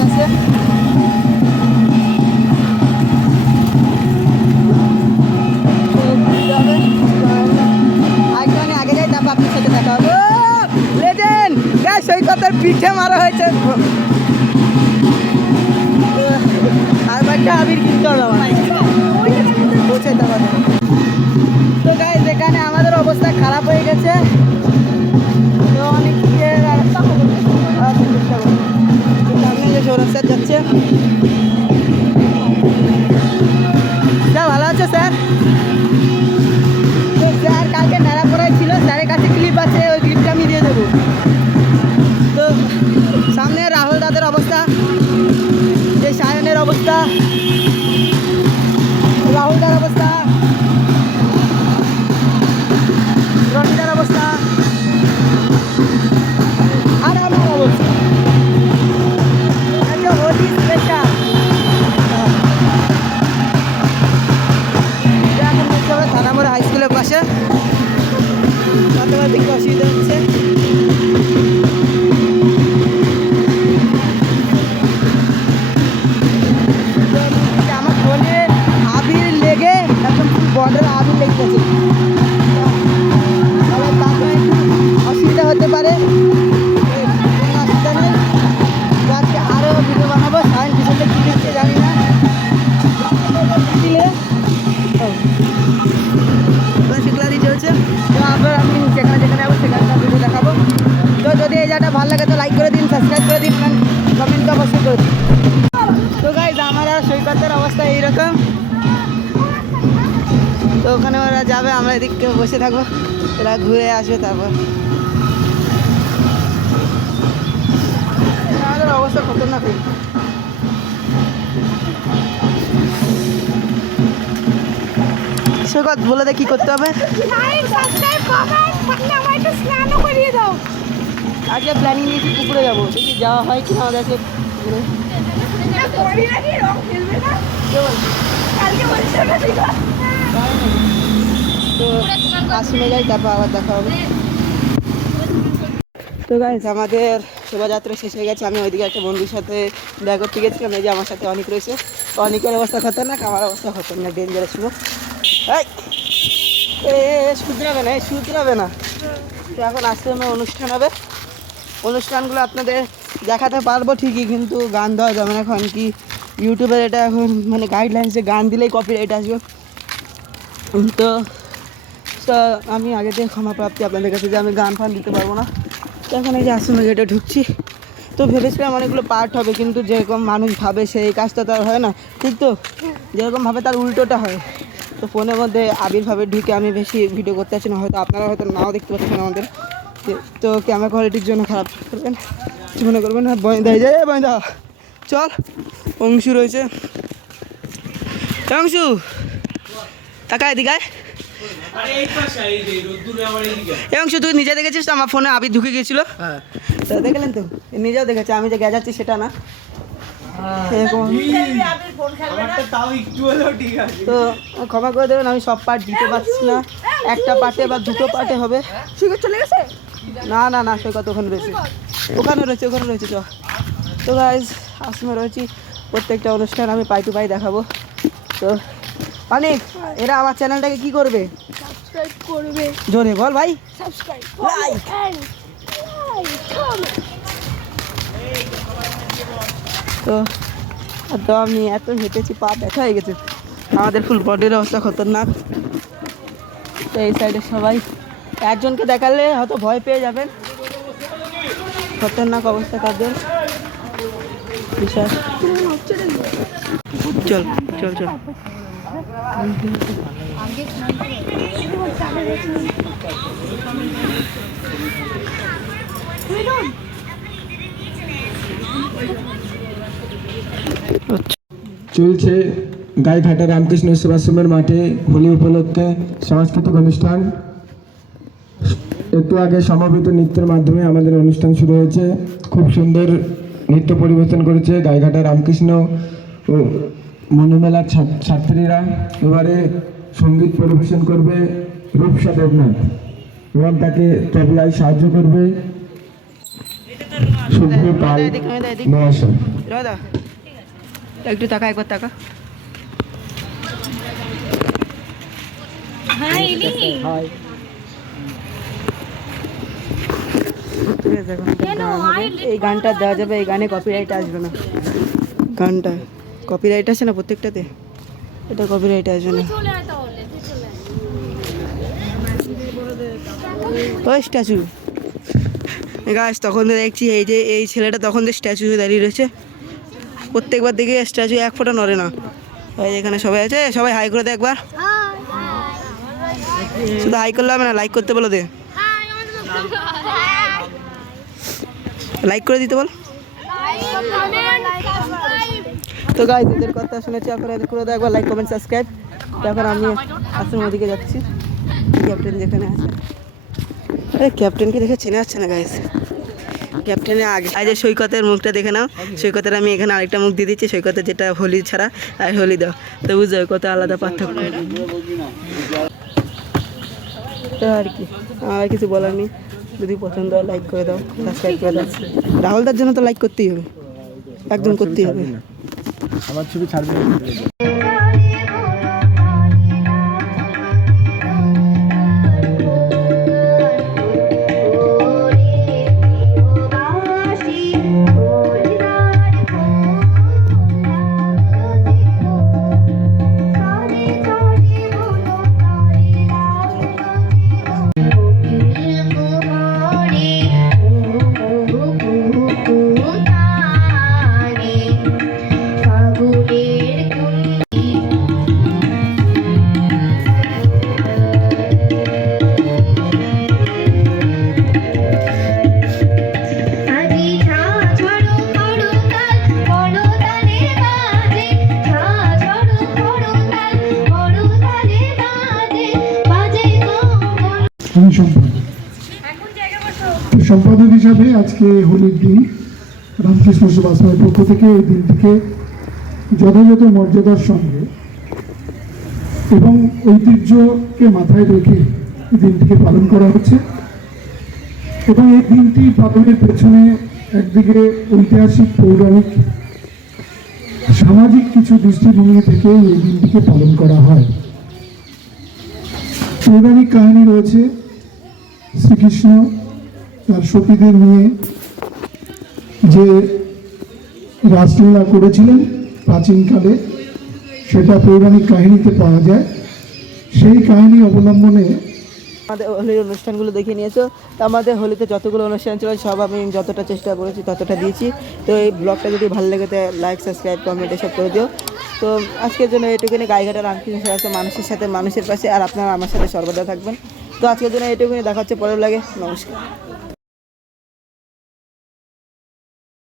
আছে। আরেকটু দেখা হবে সৈকতের পিঠে মারা হয়েছে আর একটা আবির কিনতে হবে পৌঁছে দেওয়া তো গাইজ এখানে আমাদের অবস্থা খারাপ হয়ে গেছে যাচ্ছে। স্যার, ভালো আছে, স্যার? তো স্যার, কালকে নাড়াপড়ায় ছিল, স্যারের কাছে ক্লিপ আছে, ওই ক্লিপটা আমি দিয়ে দেবো। তো সামনে রাহুল দাদের অবস্থা, যে সায়নের অবস্থা রাহুলদার অবস্থা। গেছে অসুবিধা হতে পারে। এদিকে বসে থাকব ওরা ঘুরে আসবে তারপর। আমাদের অবস্থা খতরনাক হয়ে গেছে। সৈকত বলে দে কি করতে হবে। আজকে প্ল্যানিং নিয়েছি পুকুরে যাব। দেখি যাওয়া হয় কি না আমাদেরকে পুকুরে। করি নাকি রং খেলবে না। কে বলছে? কালকে বলছিল না ঠিক আছে তো আশ্রমে যাই তারপর আবার দেখা হবে। তো গাইজ আমাদের শোভাযাত্রা শেষ হয়ে গেছে। আমি ওইদিকে একটা বন্ধুর সাথে দেখা করতে গেছিলাম। এই যে আমার সাথে অনেক রয়েছে। অনেকের অবস্থা খতরনাক আমার অবস্থা খতরনাক। ডেঞ্জারাস ছিল শুধরাবে না শুধরাবে না। তো এখন আশ্রমে অনুষ্ঠান হবে। অনুষ্ঠানগুলো আপনাদের দেখাতে পারব ঠিকই কিন্তু গান দেওয়া যাবে না। এখন কি ইউটিউবের এটা এখন মানে গাইডলাইন্সে গান দিলেই কপিরাইট আসবে। তো তো আমি আগে থেকে ক্ষমা প্রাপ্তি আপনাদের কাছে যে আমি গান ফান দিতে পারব না। তো এখন এই যে আশ্রমে গেটে ঢুকছি। তো ভেবেছিলাম অনেকগুলো পার্ট হবে, কিন্তু যেরকম মানুষ ভাবে সেই কাজটা তো আর হয় না। ঠিক তো? যেরকম ভাবে তার উল্টোটা হয়। তো ফোনের মধ্যে আবির্ভাবে ঢুকে আমি বেশি ভিডিও করতে পারছি না, হয়তো আপনারা হয়তো নাও দেখতে পাচ্ছেন আমাদের। তো- ক্যামেরা কোয়ালিটির জন্য খারাপ, করবেন? মনে করবেন? না বয়দা এই যে এ বয়দা চল, অংশু রয়েছে। অংশু, তাকায় দিকায় এ অংশ তুই নিজে দেখেছিস তো আমার ফোনে ঢুকে গিয়েছিল তো দেখলেন তো? নিজেও দেখেছে আমি যে গেজাচ্ছি সেটা না। এরকম তো ক্ষমা করে দেবেন আমি সব পার্ট দিতে পারছি না। একটা পার্টে বা দুটো পার্টে হবে। সুগার চলে গেছে? না না না সে কত ওখানে রয়েছে। ওখানে রয়েছে ওখানে রয়েছে চ। তো গাইজ আসমে রয়েছি। প্রত্যেকটা অনুষ্ঠান আমি পাই টু পাই দেখাবো। তো অনেক এরা আমার চ্যানেলটাকে কি করবে? সাবস্ক্রাইব করবে। জোরে বল ভাই। সাবস্ক্রাইব লাইক তো তো আমি এত হেঁটেছি পা ব্যথা হয়ে গেছে। আমাদের ফুল বডির অবস্থা খতরনাক। তো এই সাইডে সবাই একজনকে দেখালে হয়তো ভয় পেয়ে যাবেন। খতরনাক অবস্থা তাদের। বিশাল। চল চল চল। চলছে গাইঘাটা রামকৃষ্ণ সেবাশ্রমের মাঠে হোলি উপলক্ষে সাংস্কৃতিক অনুষ্ঠান। একটু আগে সমবেত নৃত্যের মাধ্যমে আমাদের অনুষ্ঠান শুরু হয়েছে। খুব সুন্দর নৃত্য পরিবেশন করেছে গাইঘাটা রামকৃষ্ণ মনুমেলার ছাত- ছাত্রীরা এবারে সংগীত পরিবেশন করবে রূপসা দেবনাথ এবং তাকে তবলায় সাহায্য করবে শুভ্র পাল মহাশয়। একটু টাকা একবার টাকা এই গানটা দেওয়া যাবে এই গানে কপিরাইট আসবে না। গানটা। কপিরাইট আছে না প্রত্যেকটাতে? এটা কপিরাইট আসবে না। ওই স্ট্যাচু গাছ তখন তো দেখছি এই যে, এই ছেলেটা তখন তো স্ট্যাচু হয়ে দাঁড়িয়ে রয়েছে। প্রত্যেকবার দেখে স্ট্যাচু এক ফোঁটা নড়ে না। এই এখানে সবাই আছে, সবাই হাই করে দে একবার। শুধু হাই করলে হবে না লাইক করতে বলো দে। লাইক করে দিতে বল। তো গাই এদের কথা শুনেছি, আপনারা করে দাও একবার লাইক কমেন্ট সাবস্ক্রাইব তারপর আমি আশ্রম ওদিকে যাচ্ছি। ক্যাপ্টেন যেখানে আছে। আরে ক্যাপ্টেনকে দেখে চেনা যাচ্ছে না গাইস ক্যাপ্টেনের আগে আজ সৈকতের মুখটা দেখে নাও। সৈকতের আমি এখানে আরেকটা মুখ দিয়ে দিচ্ছি। সৈকতের যেটা হোলি ছাড়া, আর হোলি দাও। তো হবে কত আলাদা পার্থক্য। তো আর কি, আর কিছু বলার নেই। যদি পছন্দ হয় লাইক করে দাও সাবস্ক্রাইব করে দাও। রাহুলদার জন্য তো লাইক করতেই হবে। একদম করতেই হবে। আমার ছবি ছাড়বে। গঙ্গন সম্পাদক। তো সম্পাদক হিসাবে আজকে হোলির দিন রামকৃষ্ণ সেবাশ্রমের পক্ষ থেকে এই দিনটিকে যথাযথ মর্যাদার সঙ্গে এবং ঐতিহ্যকে মাথায় রেখে এই দিনটিকে পালন করা হচ্ছে। এবং এই দিনটি পালনের পেছনে একদিকে ঐতিহাসিক, পৌরাণিক, সামাজিক কিছু দৃষ্টিভঙ্গি থেকে এই দিনটিকে পালন করা হয়। পৌরাণিক কাহিনী রয়েছে শ্রীকৃষ্ণ তার সতীদের নিয়ে যে রাসলীলা করেছিলেন প্রাচীনকালে সেটা পৌরাণিক কাহিনীতে পাওয়া যায়। সেই কাহিনী অবলম্বনে আমাদের হোলির অনুষ্ঠানগুলো দেখে নিয়েছো। তো আমাদের হোলিতে যতগুলো অনুষ্ঠান ছিল সব আমি যতটা চেষ্টা করেছি ততটা দিয়েছি। তো এই ব্লগটা যদি ভালো লাগে তো লাইক সাবস্ক্রাইব কমেন্ট এসব করে দিও। তো আজকের জন্য এটুকুনি। গাইঘাটা রামকৃষ্ণ মানুষের সাথে, মানুষের পাশে, আর আপনারা আমার সাথে সর্বদা থাকবেন। তো আজকের জন্য এটুকুনি দেখা হচ্ছে পরের লাগে নমস্কার।